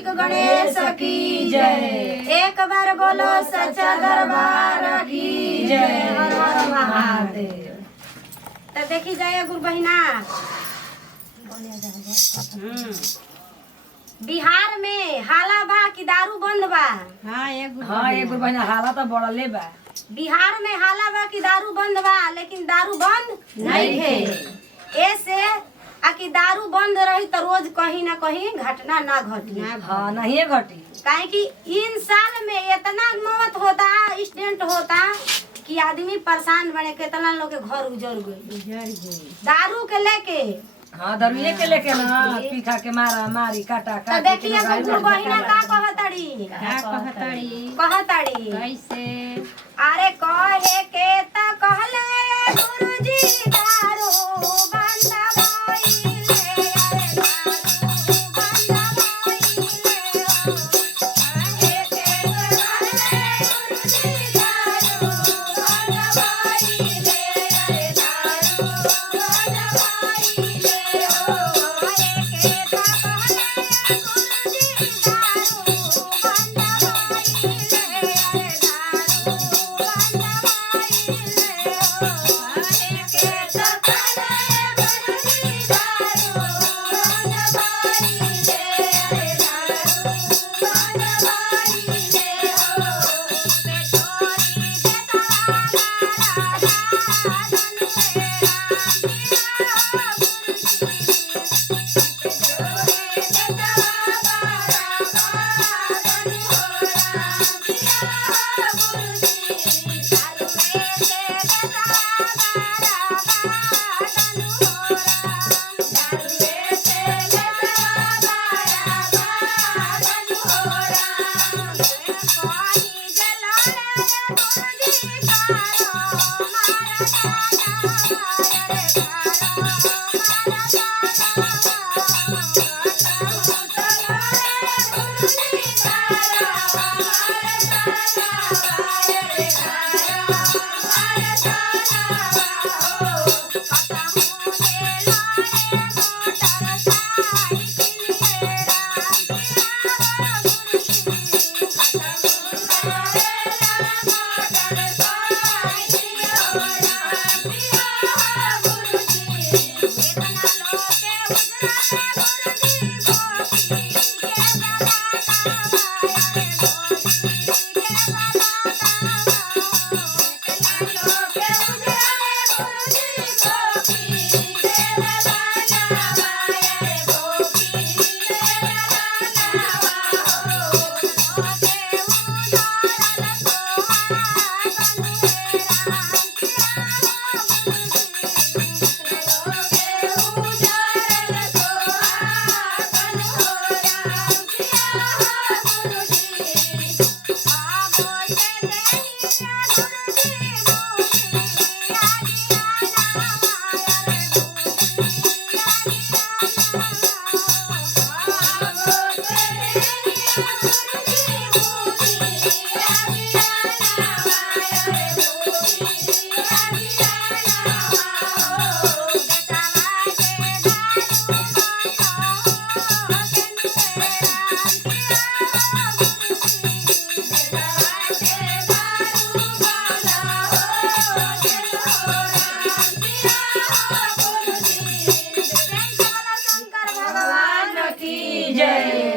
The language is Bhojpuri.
कार्तिक गणेश की जय। एक बार बोलो सच्चा दरबार की जय। हर हर महादेव। तो देखी जाए गुरु बहिना, बिहार में हाला बा कि दारू बंद बा? हाँ एक गुरु बहिना हाला तो बड़ा ले बा। बिहार में हाला बा कि दारू बंद बा, लेकिन दारू बंद नहीं है। ऐसे आकि दारू बंद रही तो रोज कहीं ना कहीं घटना ना घटी। हाँ नहीं घटी। काहे कि इन साल में इतना मौत होता, एक्सीडेंट होता कि आदमी परेशान बने, कितना लोग के घर उजड़ गए दारू के लेके। हाँ दारू के लेके ना पीखा के मारा मारी काटा तो देखिए गुरु बहिना का कहताड़ी कैसे अरे कहे के त कहले गुरुजी दारू बंद भइले। अरे दारू बंद भइले। कहे के कहले गुरुजी दारू बंद भइले। अरे दारू बंद भइले। कहे के त कहले गुरुजी दारू बंद भइले। शंकर भगवान की जय।